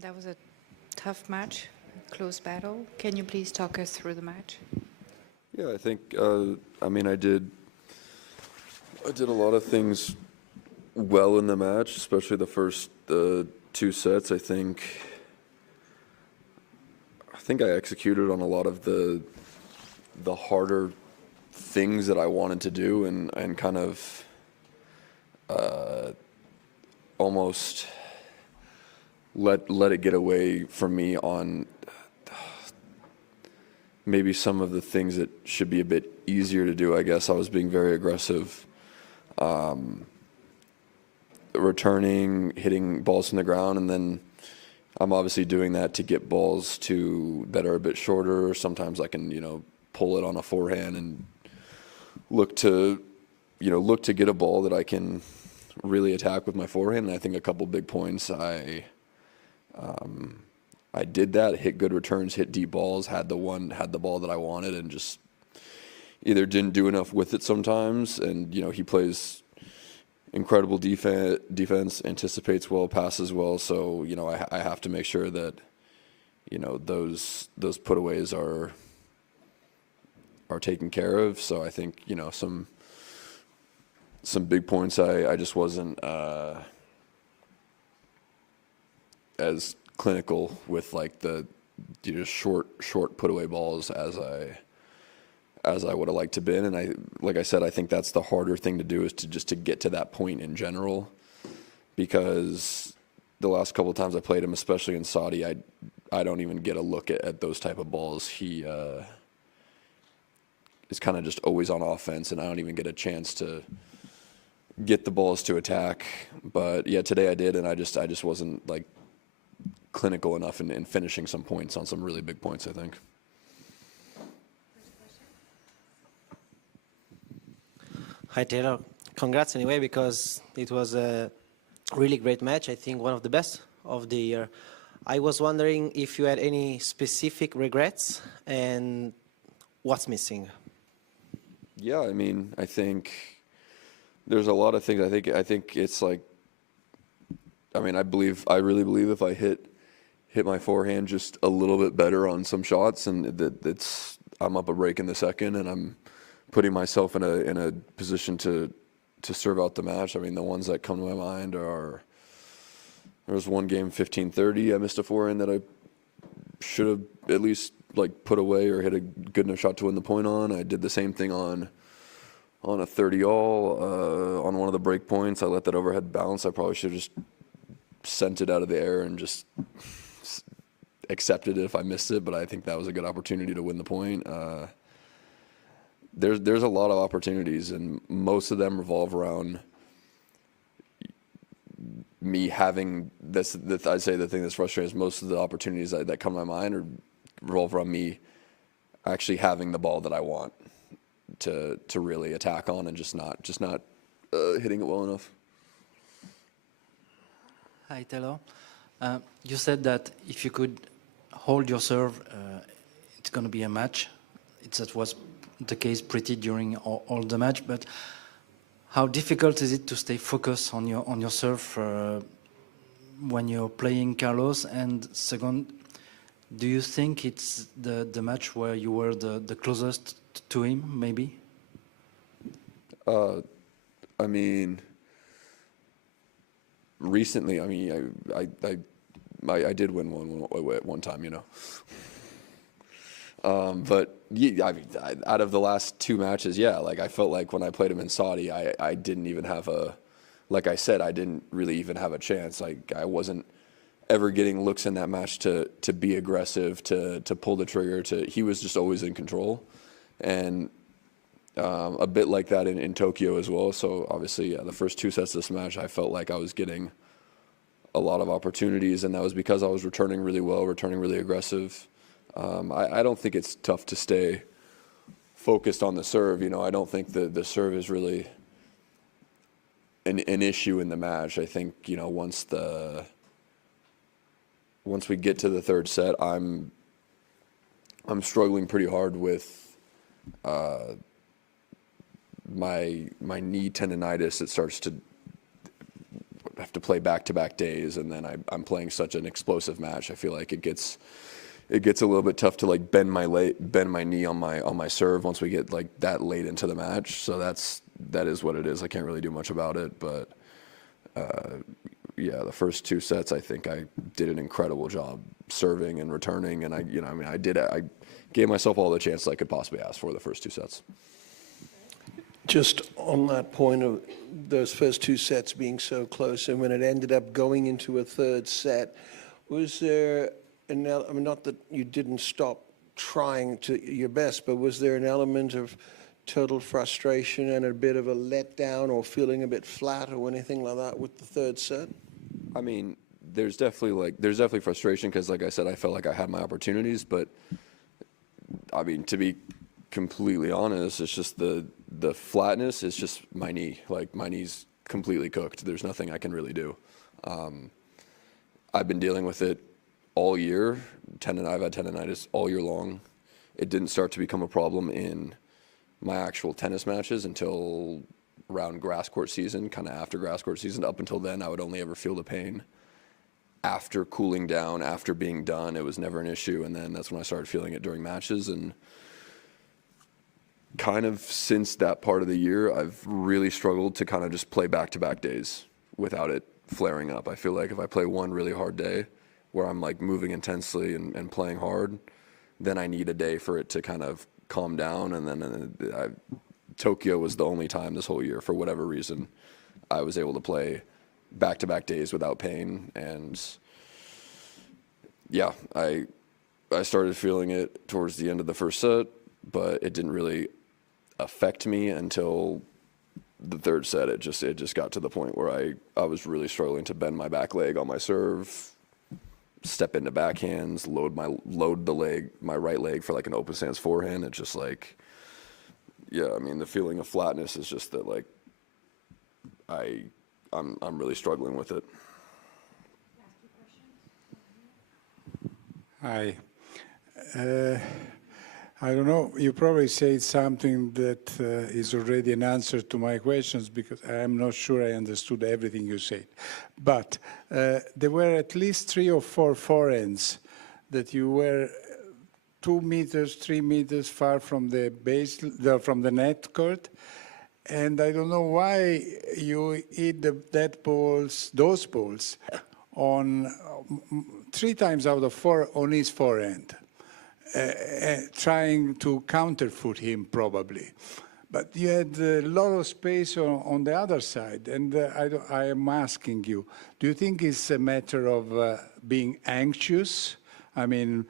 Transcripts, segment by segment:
That was a tough match, close battle. Can you please talk us through the match? Yeah, I think, I mean, I did a lot of things well in the match, especially the first two sets. I think I executed on a lot of the harder things that I wanted to do, and kind of almost let it get away from me on maybe some of the things that should be a bit easier to do. I guess I was being very aggressive, returning, hitting balls from the ground, and then I'm obviously doing that to get balls that are a bit shorter. Sometimes I can, pull it on a forehand and look to get a ball that I can really attack with my forehand. And I think a couple big points, I did that, hit good returns, hit deep balls, had the ball that I wanted, and just either didn't do enough with it sometimes. And, he plays incredible defense, anticipates well, passes well. So, I have to make sure that, those putaways are taken care of. So I think, some big points I just wasn't as clinical with, like, the short put away balls as I would have liked to been. And like I said, I think that's the harder thing to do, is to get to that point in general, because the last couple of times I played him, especially in Saudi, I don't even get a look at those type of balls. He is kind of just always on offense, and I don't even get a chance to get the balls to attack. But yeah, today I did, and I just wasn't, like, clinical enough in finishing some points on some really big points, I think. Hi, Taylor. Congrats anyway, because it was a really great match. I think one of the best of the year. I was wondering if you had any specific regrets and what's missing. Yeah, I mean, I think there's a lot of things. I think it's like, I mean, I really believe if I hit my forehand just a little bit better on some shots, and I'm up a break in the second, and I'm putting myself in a position to serve out the match. I mean, the ones that come to my mind are, there was one game, 15-30, I missed a forehand that I should have at least, like, put away or hit a good enough shot to win the point on. I did the same thing on a 30-all on one of the break points. I let that overhead bounce. I probably should have just sent it out of the air and just accepted it if I missed it, but I think that was a good opportunity to win the point. There's a lot of opportunities, and most of them revolve around me having this. I'd say the thing that's frustrating is most of the opportunities that come to my mind revolve around me actually having the ball that I want to really attack on, and just not hitting it well enough. Hi, Taylor. You said that if you could hold your serve, it's going to be a match. That was the case pretty during all the match. But how difficult is it to stay focused on your serve when you're playing Carlos? And second, do you think it's the match where you were the closest to him, maybe? I mean, recently, I mean, I did win one at one time, but yeah, I mean, out of the last two matches, yeah, like, I felt like when I played him in Saudi, I didn't even have like I said, I didn't really even have a chance. Like, I wasn't ever getting looks in that match to be aggressive, to pull the trigger. He was just always in control, and a bit like that in Tokyo as well. So obviously, yeah, the first two sets of this match, I felt like I was getting a lot of opportunities, and that was because I was returning really well, returning really aggressive. I don't think it's tough to stay focused on the serve. I don't think the serve is really an issue in the match. I think, once we get to the third set, I'm struggling pretty hard with my knee tendinitis. It starts to, have to play back-to-back days, and then I'm playing such an explosive match. I feel like it gets a little bit tough to like bend my knee on my serve once we get like that late into the match. So that is what it is. I can't really do much about it, but yeah, the first two sets I think I did an incredible job serving and returning, and I gave myself all the chances I could possibly ask for the first two sets. Just on that point of those first two sets being so close, and when it ended up going into a third set, was there I mean, not that you didn't stop trying your best, but was there an element of total frustration and a bit of a letdown or feeling a bit flat or anything like that with the third set? I mean, there's definitely frustration because, like I said, I felt like I had my opportunities, but I mean, to be completely honest, it's just the flatness is just my knee. Like, my knee's completely cooked. There's nothing I can really do. I've been dealing with it all year. I've had tendinitis all year long. It didn't start to become a problem in my actual tennis matches until around grass court season, kind of after grass court season. Up until then, I would only ever feel the pain after cooling down, after being done. It was never an issue, and then that's when I started feeling it during matches. And kind of since that part of the year, I've really struggled to kind of just play back-to-back days without it flaring up. I feel like if I play one really hard day where I'm like moving intensely and playing hard, then I need a day for it to kind of calm down. And then Tokyo was the only time this whole year, for whatever reason, I was able to play back-to-back days without pain. And yeah, I started feeling it towards the end of the first set, but it didn't really affect me until the third set. It just got to the point where I was really struggling to bend my back leg on my serve, step into backhands, load my right leg for like an open stance forehand. It's just like, yeah, I mean, the feeling of flatness is just that, like, I'm really struggling with it. Hi. I don't know, you probably said something that is already an answer to my questions, because I'm not sure I understood everything you said. But there were at least 3 or 4 forehands that you were 2 meters, 3 meters far from the base, from the net court. And I don't know why you hit those balls on 3 times out of 4 on his forehand. Trying to counterfoot him, probably. But you had a lot of space on the other side, and I am asking you, do you think it's a matter of being anxious? I mean,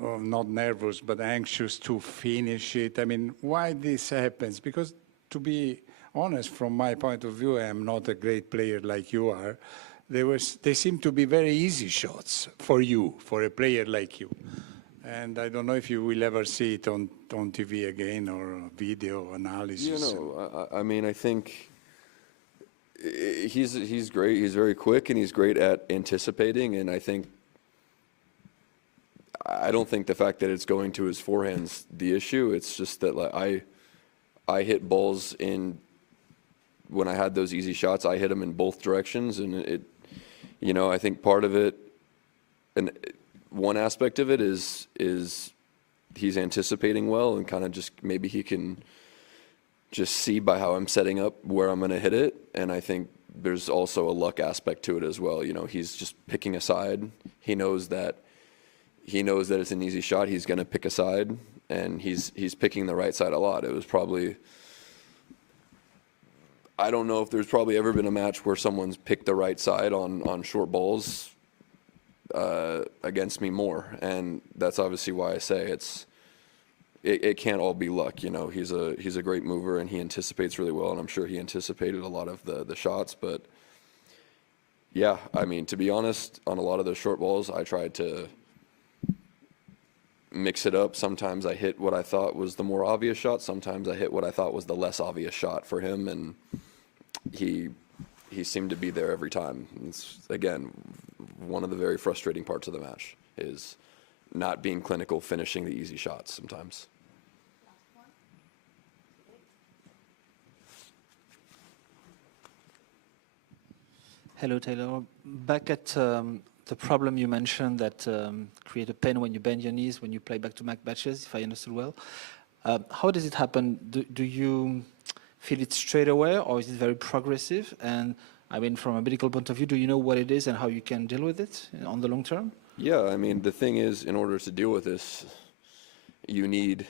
not nervous, but anxious to finish it. I mean, why this happens? Because, to be honest, from my point of view, I am not a great player like you are. They seem to be very easy shots for you, for a player like you. And I don't know if you will ever see it on TV again, or video analysis. You know, I mean, I think he's great. He's very quick, and he's great at anticipating. And I don't think the fact that it's going to his forehand's the issue. It's just that, like, I hit balls when I had those easy shots, I hit them in both directions, and I think part of it, and one aspect of it is he's anticipating well, and kind of just maybe he can just see by how I'm setting up where I'm going to hit it. And I think there's also a luck aspect to it as well. He's just picking a side. He knows that it's an easy shot. He's going to pick a side, and he's picking the right side a lot. It was probably, I don't know if there's probably ever been a match where someone's picked the right side on short balls against me more, and that's obviously why I say it can't all be luck. He's a great mover, and he anticipates really well, and I'm sure he anticipated a lot of the shots. But yeah, I mean, to be honest, on a lot of those short balls, I tried to mix it up. Sometimes I hit what I thought was the more obvious shot. Sometimes I hit what I thought was the less obvious shot for him, and he seemed to be there every time. It's, again, one of the very frustrating parts of the match is not being clinical, finishing the easy shots sometimes. Hello, Taylor. Back at the problem you mentioned that create a pain when you bend your knees when you play back-to-back matches, if I understood well. How does it happen? Do you feel it straight away, or is it very progressive? And I mean, from a medical point of view, do you know what it is and how you can deal with it on the long term? Yeah, I mean, the thing is, in order to deal with this, you need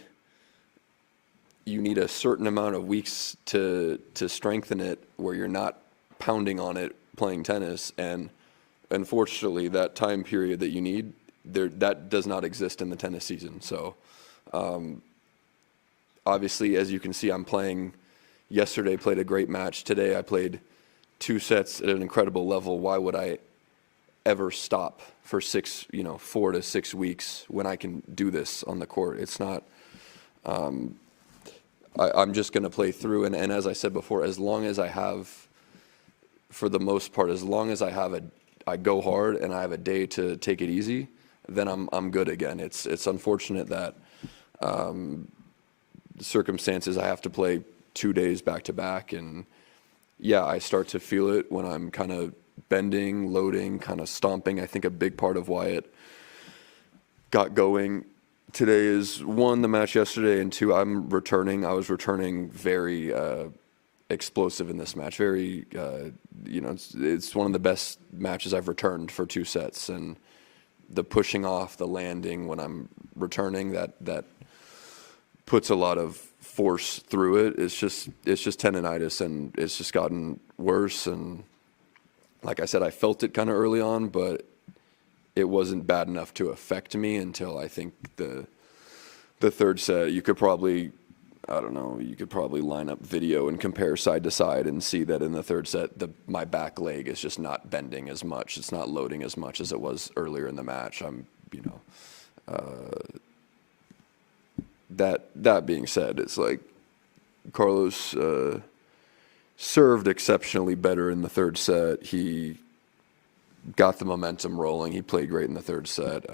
a certain amount of weeks to strengthen it where you're not pounding on it playing tennis. And unfortunately, that time period that you need, that does not exist in the tennis season. So obviously, as you can see, I'm playing. Yesterday played a great match. Today I played 2 sets at an incredible level. Why would I ever stop for 4 to 6 weeks when I can do this on the court? It's not. I'm just going to play through, and as I said before, as long as I have, for the most part, as long as I go hard and I have a day to take it easy, then I'm good again. It's unfortunate that circumstances I have to play 2 days back to back, and yeah, I start to feel it when I'm kind of bending, loading, kind of stomping. I think a big part of why it got going today is 1, the match yesterday, and 2, I was returning very explosive in this match. Very, it's one of the best matches I've returned for 2 sets, and the pushing off, the landing when I'm returning, that puts a lot of force through it. It's just tendinitis, and it's just gotten worse. And like I said, I felt it kind of early on, but it wasn't bad enough to affect me until I think the 3rd set. You could probably, I don't know, you could probably line up video and compare side to side and see that in the 3rd set, my back leg is just not bending as much. It's not loading as much as it was earlier in the match. That being said, it's like Carlos served exceptionally better in the 3rd set. He got the momentum rolling. He played great in the 3rd set.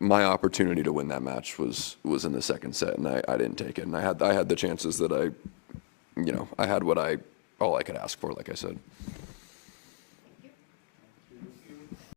My opportunity to win that match was in the 2nd set, and I didn't take it. And I had the chances that I had all I could ask for, like I said.